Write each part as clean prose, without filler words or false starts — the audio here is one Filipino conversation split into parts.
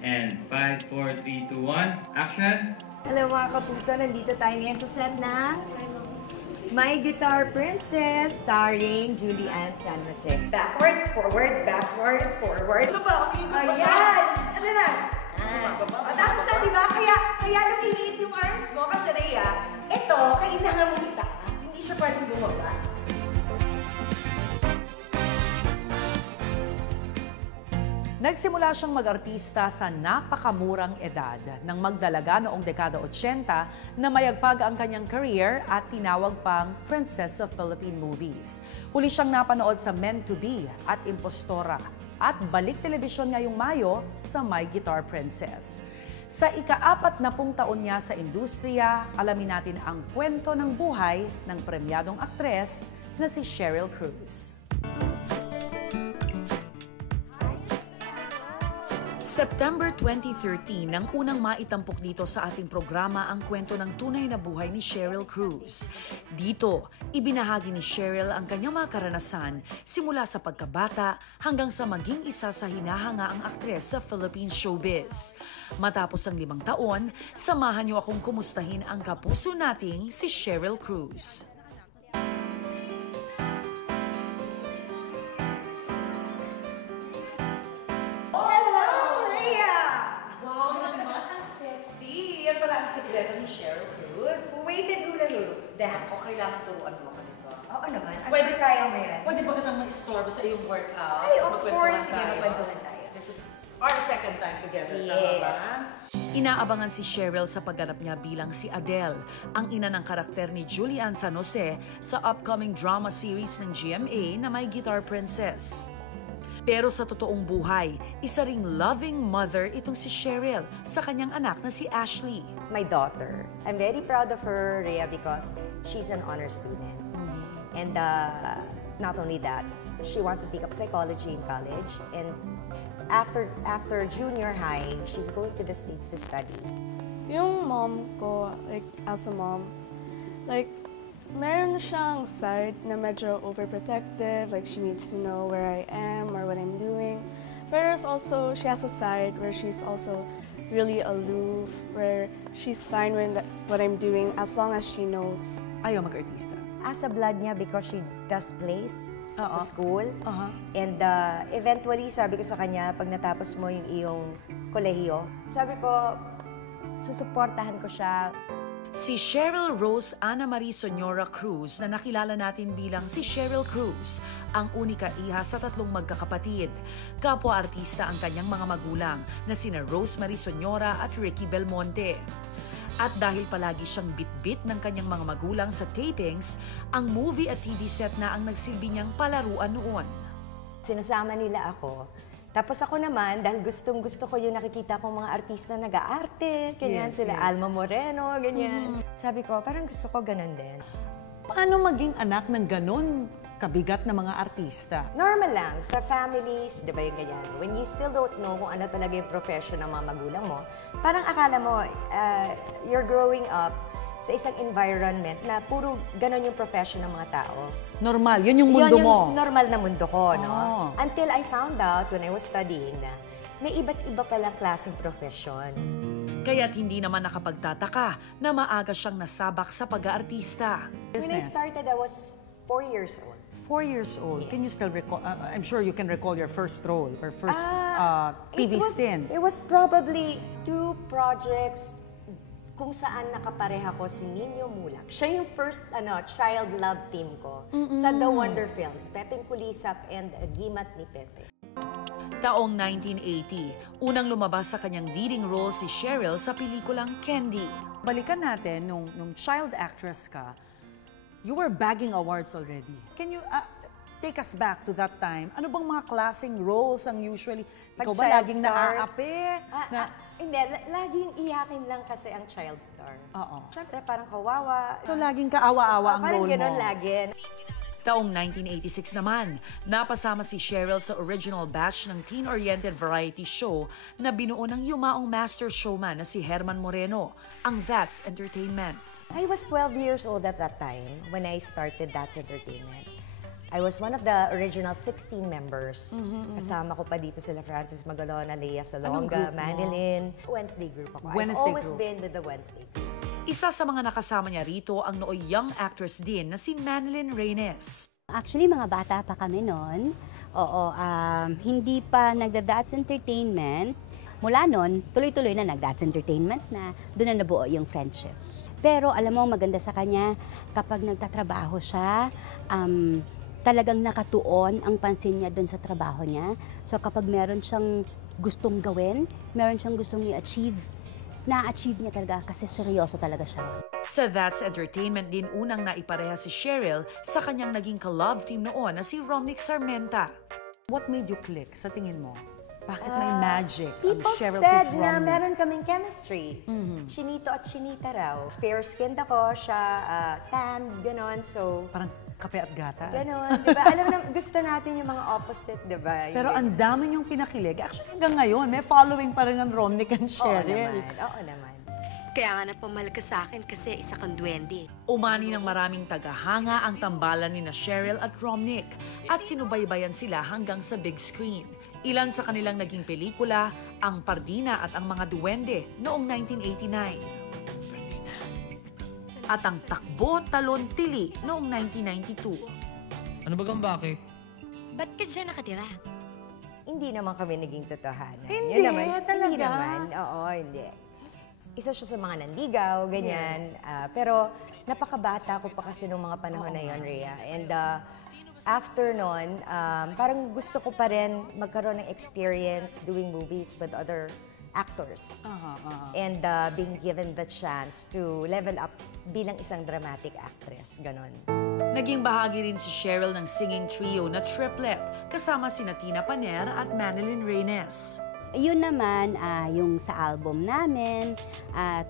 And 5, 4, 3, 2, 1, action! Hello mga kapuso, nandito tayo ngayon sa set ng My Guitar Princess, starring Julie Ann San Jose. Backwards, forward, backward, forward. Ano ba? Umiikot pa siya. Ayan! Ano na? Tapos na, di ba? Kaya lumiliit yung arms mo kasi Rhea, ito, kailangan mo itaas. Hindi siya pwedeng bumaba. Nagsimula siyang mag-artista sa napakamurang edad nang magdalaga noong dekada 80 na mayagpag ang kanyang career at tinawag pang Princess of Philippine Movies. Huli siyang napanood sa Meant to Be at Impostora at balik telebisyon ngayong Mayo sa My Guitar Princess. Sa ika-40 taon niya sa industriya, alamin natin ang kwento ng buhay ng premyadong aktres na si Sheryl Cruz. September 2013 nang unang maitampok dito sa ating programa ang kwento ng tunay na buhay ni Sheryl Cruz. Dito, ibinahagi ni Sheryl ang kanyang mga karanasan simula sa pagkabata hanggang sa maging isa sa hinahangaang aktres sa Philippine showbiz. Matapos ang 5 taon, samahan niyo akong kumustahin ang kapuso nating si Sheryl Cruz. Sikreto ni Sheryl Cruz. Weighted hula hoop dance. O kailangan turuan mo ako nito. Oo naman. Pwede kaya mo yan. Pwede ba kitang ma-istorbo sa iyong workout? Ay, of Magkwentuhan course. Sige, tayo. magkwentuhan tayo. This is our second time together. Yes. Tama ba? Inaabangan si Sheryl sa pagganap niya bilang si Adele, ang ina ng karakter ni Julie Ann San Jose sa upcoming drama series ng GMA na My Guitar Princess. Pero sa totoong buhay, isa ring loving mother itong si Sheryl sa kanyang anak na si Ashley. My daughter. I'm very proud of her, Rhea, because she's an honor student. And not only that, she wants to take up psychology in college. And after junior high, she's going to the States to study. Yung mom ko, like, as a mom, like, meron siyang side na medyo overprotective, like she needs to know where I am or what I'm doing. But there's also, she has a side where she's also really aloof, where she's fine with what I'm doing as long as she knows. Ayaw mag-artista. Asa blood niya because she does plays sa school. And eventually, sabi ko sa kanya, pag natapos mo yung iyong kolehiyo, sabi ko, susuportahan ko siya. Si Sheryl Rose Ana Marie Sonora Cruz na nakilala natin bilang si Sheryl Cruz, ang unika iha sa 3 magkakapatid. Kapwa-artista ang kanyang mga magulang na sina Rosemary Sonora at Ricky Belmonte. At dahil palagi siyang bit-bit ng kanyang mga magulang sa tapings, ang movie at TV set na ang nagsilbi niyang palaruan noon. Sinasama nila ako. Tapos ako naman, dahil gustong-gusto ko yung nakikita kong mga artista na nag-aarte, ganyan sila, Alma Moreno, ganyan. Sabi ko, parang gusto ko ganun din. Paano maging anak ng ganun kabigat na mga artista? Normal lang, sa families, di ba yung ganyan? When you still don't know kung ano talaga yung profession ng mga magulang mo, parang akala mo, you're growing up sa isang environment na puro ganon yung profession ng mga tao. Normal, yun yung mundo mo. Yun yung normal na mundo ko, no? Until I found out when I was studying na may iba't iba palang klaseng profession. Kaya't hindi naman nakapagtataka na maaga siyang nasabak sa pag-aartista. When I started, I was 4 years old. 4 years old. Yes. Can you still recall? I'm sure you can recall your first role or first TV stint. It was probably 2 projects kung saan nakapareha ko si Nino Mulak. Siya yung first child love team ko sa The Wonder Films, Pepeng Kulisap and Gimat ni Pepe. Taong 1980, unang lumabas sa kanyang leading role si Sheryl sa pelikulang Candy. Balikan natin, nung child actress ka, you were bagging awards already. Can you take us back to that time? Ano bang mga klaseng roles ang usually? Ikaw ba laging naaapi? Hindi, laging iyakin lang kasi ang child star. Oo. Siyempre, parang kawawa. So laging kaawa-awa ang role mo? Parang gano'n lagi. Taong 1986 naman, napasama si Sheryl sa original batch ng teen-oriented variety show na binuo ng yumaong master showman na si Herman Moreno, ang That's Entertainment. I was 12 years old at that time when I started That's Entertainment. I was one of the original 16 members. Kasama ko pa dito sila Francis Magalona, Lea Salonga, group mo? Manilyn. Wednesday group ako. Wednesday I've always group. been with the Wednesday group. Isa sa mga nakasama niya rito ang nooy young actress din na si Manilyn Reynes. Actually, mga bata pa kami noon. Oo, hindi pa nagda-That's Entertainment. Mula noon, tuloy-tuloy na nag-That's Entertainment na doon na nabuo yung friendship. Pero alam mo, maganda sa kanya, kapag nagtatrabaho siya, talagang nakatuon ang pansin niya doon sa trabaho niya. So kapag meron siyang gustong gawin, meron siyang gustong i-achieve, na-achieve niya talaga kasi seryoso talaga siya. Sa That's Entertainment din unang naipareha si Cheryl sa kanyang naging ka-love team noon na si Romnick Sarmenta. What made you click sa tingin mo? Bakit may magic ang People Cheryl said Cruz na Romnick? meron kaming chemistry. Chinito at chinita raw. Fair-skinned ako, siya tan, ganon. So, Parang kape at gatas. ganon. Diba? Alam mo, gusto natin yung mga opposite, diba? Pero ang dami niyong pinakilig. Actually, hanggang ngayon, may following pa rin ang Romnick and Oo Cheryl. naman, oo naman. Kaya nga napamahal ka sa akin kasi isa kang duwende. Umani ng maraming tagahanga ang tambalan ni na Cheryl at Romnick at sinubaybayan sila hanggang sa big screen. Ilan sa kanilang naging pelikula, Ang Pardina at ang Mga Duwende noong 1989. At ang Takbo, Talon, Tili noong 1992. Ano bagang bakit? Ba't ka dyan nakatira? Hindi naman kami naging totohanan. Hindi, Yun naman, talaga? Hindi naman, oo, hindi. Isa siya sa mga nanligaw, ganyan. Pero napakabata ko pa kasi nung mga panahon na yon, Rhea. And after nun, parang gusto ko pa rin magkaroon ng experience doing movies with other actors. And being given the chance to level up bilang isang dramatic actress. Ganon. Naging bahagi rin si Cheryl ng singing trio na Triplet kasama sina Tina Paner at Manilyn Reynes. Yun naman, yung sa album namin,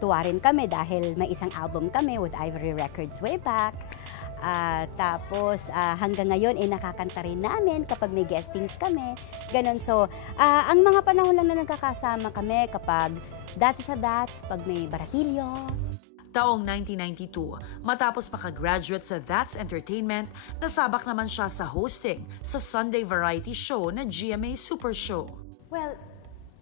tuwa rin kami dahil may isang album kami with Ivory Records way back. Tapos hanggang ngayon nakakanta rin namin kapag may guestings kami. Ganon. So, ang mga panahon lang na nagkakasama kami kapag dati sa That's, pag may baratilyo. Taong 1992, matapos makagraduate sa That's Entertainment, nasabak naman siya sa hosting sa Sunday variety show na GMA Super Show. Well,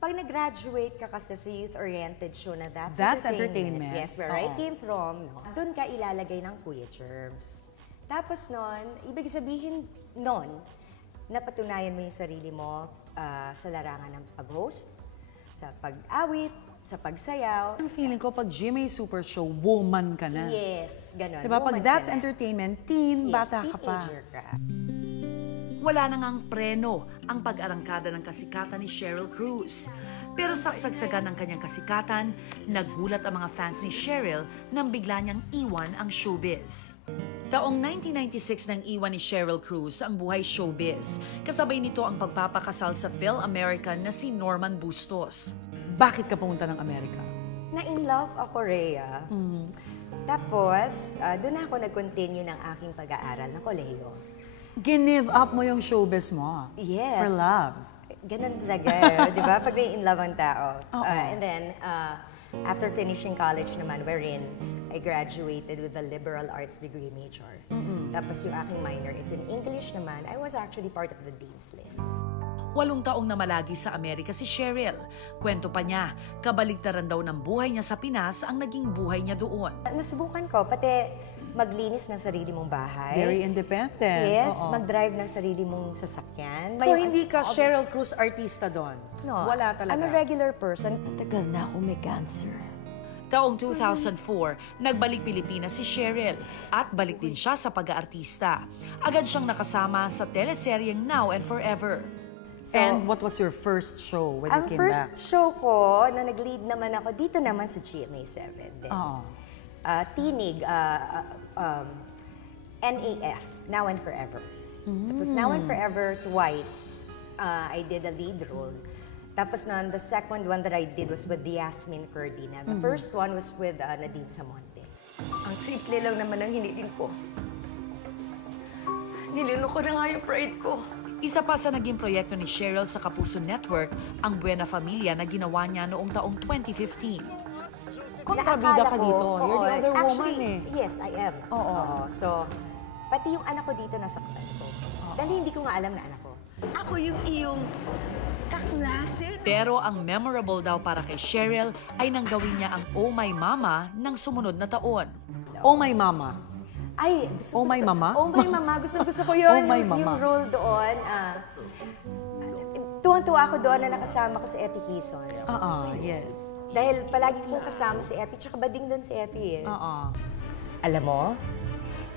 pag nag-graduate ka kasi sa youth-oriented show na That's Entertainment. Yes, where I came from, no? Doon ka ilalagay ng kuya germs. Tapos nun, ibig sabihin nun, napatunayan mo yung sarili mo sa larangan ng pag-host, sa pag-awit, sa pagsayaw. Ang feeling ko, pag GMA Super Show, woman ka na. Yes, ganun. Diba? Pag Woman That's ka na. Entertainment, teen, Yes, bata ka pa. teenager ka. Wala na ngang preno ang pag-arangkada ng kasikatan ni Cheryl Cruz. Pero saksagsagan ng kanyang kasikatan, nagulat ang mga fans ni Cheryl nang bigla niyang iwan ang showbiz. Taong 1996 nang iwan ni Cheryl Cruz ang buhay showbiz. Kasabay nito ang pagpapakasal sa Phil-American na si Norman Bustos. Bakit ka pumunta ng Amerika? Na-in love ako, Rhea. Tapos, doon ako nag-continue ng aking pag-aaral ng kolehiyo. Give up mo yung showbiz mo. Yes. For love. Ganun talaga, di ba? Pag in love ang tao. And then, after finishing college naman, wherein I graduated with a liberal arts degree major. Tapos yung aking minor is in English naman. I was actually part of the Dean's List. 8 taong namalagi sa Amerika si Cheryl. Kwento pa niya, kabaligtaran daw ng buhay niya sa Pinas ang naging buhay niya doon. Nasubukan ko, pati maglinis ng sarili mong bahay. Very independent. Yes, Oo. mag-drive ng sarili mong sasakyan. So May- hindi ka Cheryl Cruz artista doon? No, Wala talaga? I'm a regular person. Tagal na ako may cancer. Taong 2004, nagbalik Pilipinas si Cheryl at balik din siya sa pag-aartista. Agad siyang nakasama sa teleseryeng Now and Forever. So, And what was your first show when you ang came first back? show ko, na nag-lead naman ako, dito naman sa GMA7 din. Oo. Tinig, NAF, Now and Forever. Tapos Now and Forever twice, I did a lead role. Tapos the second one that I did was with Yasmin Cordina. The first one was with Nadine Samonte. Ang simple lang naman ang hiniling ko. Nilino ko na nga yung pride ko. Isa pa sa naging proyekto ni Cheryl sa Kapuso Network, ang Buena Familia na ginawa niya noong taong 2015. Kontrabida ka dito. You're the other actually, woman eh. Yes, I am. Oo. So, pati yung anak ko dito nasaktan ko. Dahil hindi ko nga alam na anak ko. Ako yung iyong kaklase. Pero ang memorable daw para kay Cheryl ay nang gawin niya ang Oh My Mama ng sumunod na taon. Oh My Mama. Ay, Oh My Mama? Oh My Mama. Gusto ko yun. Oh My Mama. Yung role doon. Tuwang-tuwa ako doon na nakasama ko si Epi Quezon. Yes. Dahil palagi kong kasama si Epi, tsaka bading doon si Epi eh. Alam mo,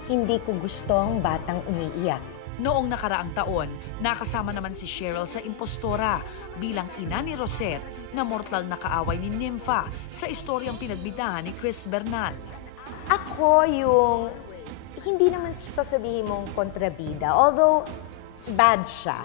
hindi ko gustong batang umiiyak. Noong nakaraang taon, nakasama naman si Cheryl sa Impostora bilang ina ni Rosette na mortal na kaaway ni Nympha sa istoryang pinagbidahan ni Chris Bernal. Ako yung, hindi naman sasabihin mong kontrabida, although bad siya.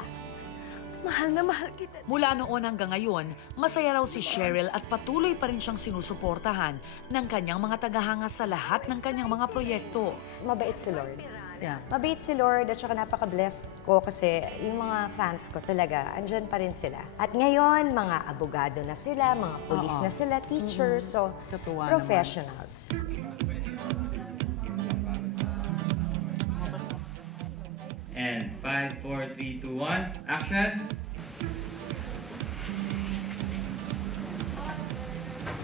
Mahal na mahal kita. Mula noon hanggang ngayon, masaya raw si Cheryl at patuloy pa rin siyang sinusuportahan ng kanyang mga tagahanga sa lahat ng kanyang mga proyekto. Mabait si Lord. Yeah. Mabait si Lord at saka napaka-blessed ko kasi yung mga fans ko talaga, andyan pa rin sila. At ngayon, mga abogado na sila, mga pulis na sila, teachers, so Katuwa professionals. And 5, 4, 3, 2, 1, action!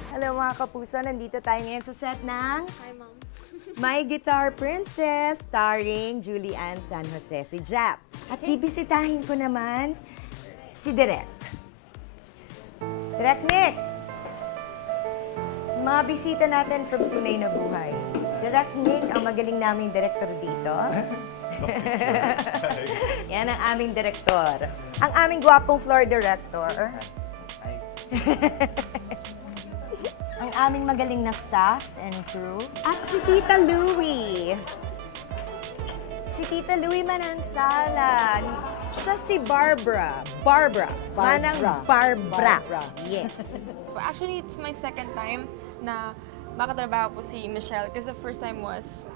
Hello mga kapuso, nandito tayo ngayon sa set ng My Guitar Princess, starring Julie Ann San Jose, si Japs. At bibisitahin ko naman si Direk. Direk Nick! Mga bisita natin from Tunay na Buhay. Direk Nick, ang magaling naming director dito. Yan ang aming director. Ang aming gwapong floor director. Ang aming magaling na staff and crew. At si Tita Louie. Si Tita Louie Manansala. Siya si Barbara. Manang Barbara. Yes. Actually, it's my second time na makatrabaho po si Michelle because the first time was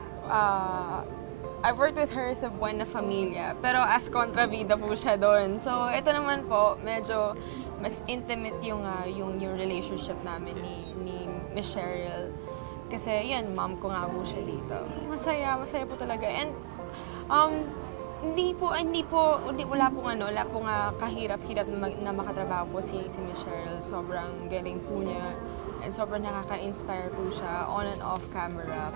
I worked with her sa Buena Familia, pero as kontrabida po siya doon. So, ito naman po, medyo mas intimate yung relationship namin ni Michelle. Kasi, yan, mom ko nga po siya dito. Masaya po talaga. And, wala pong kahirap-hirap na makatrabaho po si Michelle. Sobrang galing po niya. And sobrang nakaka-inspire po siya on and off camera.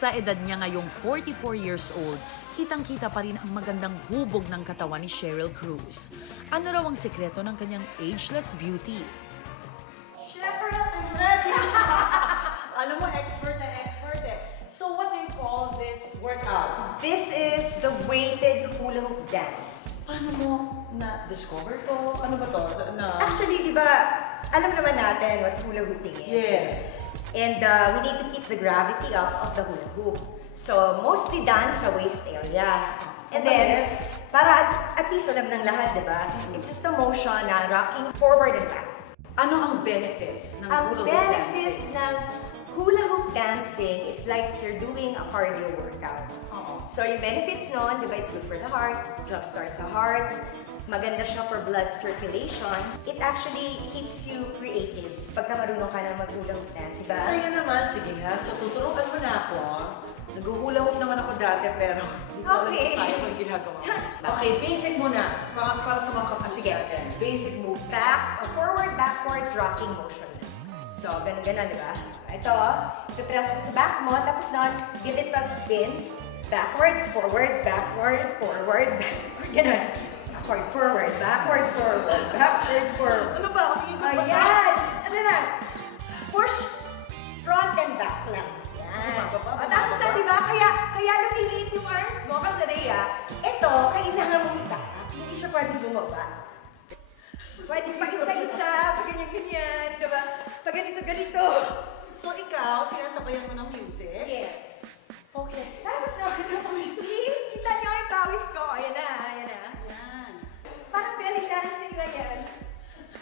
Sa edad niya ngayong 44 years old, kitang-kita pa rin ang magandang hubog ng katawan ni Cheryl Cruz. Ano raw ang sekreto ng kanyang ageless beauty? Cheryl is ready! Alam mo, expert na expert eh. So what do you call this workout? This is the weighted hula hoop dance. Paano mo na-discover to? Ano ba to? Actually, di ba, alam naman natin what hula hooping is. Yes. And we need to keep the gravity up of the hula hoop. So, mostly done sa waist area. And then, para at least alam ng lahat, di ba? It's just a motion na rocking forward and back. Ano ang benefits ng Ang hula hoop benefits dancing? ng hula hoop dancing is like you're doing a cardio workout. So, yung benefits nun, di ba, it's good for the heart, jump starts the heart, maganda siya for blood circulation. It actually keeps you creative pagka marunong ka na mag-hula hoop dance, di ba? Sa'yo naman, sige nga. So, tuturukan mo na ako. Nag-hula hoop naman ako dati, pero hindi ko alam kung tayo mo ginagawa. Okay, basic muna. Para sa mga kapuso natin. Basic movement. Back, forward, backwards, rocking motion. So, ganun-ganun, di ba? Ito, ipipress mo sa back mo, tapos nun, give it a spin. Backwards, forward, backward, forward, backward. Ganun. Backward, forward, backward, forward, backward, forward. Ano ba? Umiikot pa siya? Ayan! Ano lang? Push, front and back lang. Yan. O, tapos na, di ba? Kaya lumiliit yung arms mo kasi Rhea, ito, kailangan mo itaas. Hindi siya pwede bumaba. Pwede pa isa-isa, pag ganyan-ganyan, di ba? Pag ganito-ganito. So, ikaw, sinasabayan mo ng music? Yes. Okay. Tapos na, kita niyo yung pawis ko. Ayan na, ayan na. Yan. Parang belly dancing lang yan.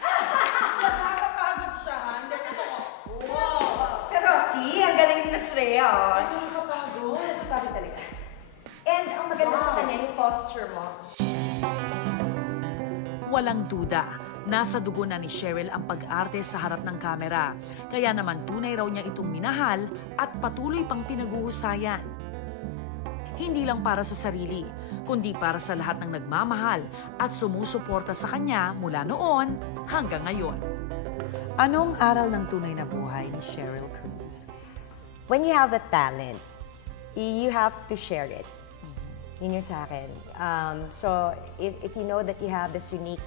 Nakakapagod siya. Hindi ito. Wow! Pero see, ang galing ni Miss Rhea, oh. Ay, nakakapagod. Pagod talaga. And ang maganda sa kanya, yung posture mo. Walang duda, Nasa dugo na ni Cheryl ang pag-arte sa harap ng kamera. Kaya naman tunay raw niya itong minahal at patuloy pang pinaguhusayan. Hindi lang para sa sarili, kundi para sa lahat ng nagmamahal at sumusuporta sa kanya mula noon hanggang ngayon. Anong aral ng tunay na buhay ni Cheryl Cruz? When you have a talent, you have to share it. Yun yung sa akin. So, if you know that you have this unique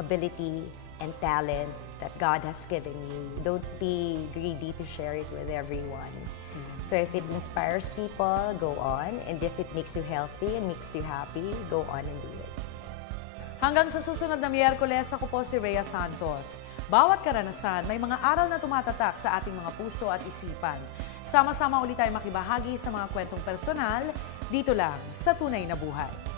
ability and talent that God has given you, don't be greedy to share it with everyone. So if it inspires people, go on. And if it makes you healthy and makes you happy, go on and do it. Hanggang sa susunod na Miyerkules, ako po si Rhea Santos. Bawat karanasan, may mga aral na tumatatak sa ating mga puso at isipan. Sama-sama ulit tayo makibahagi sa mga kwentong personal, dito lang sa Tunay na Buhay.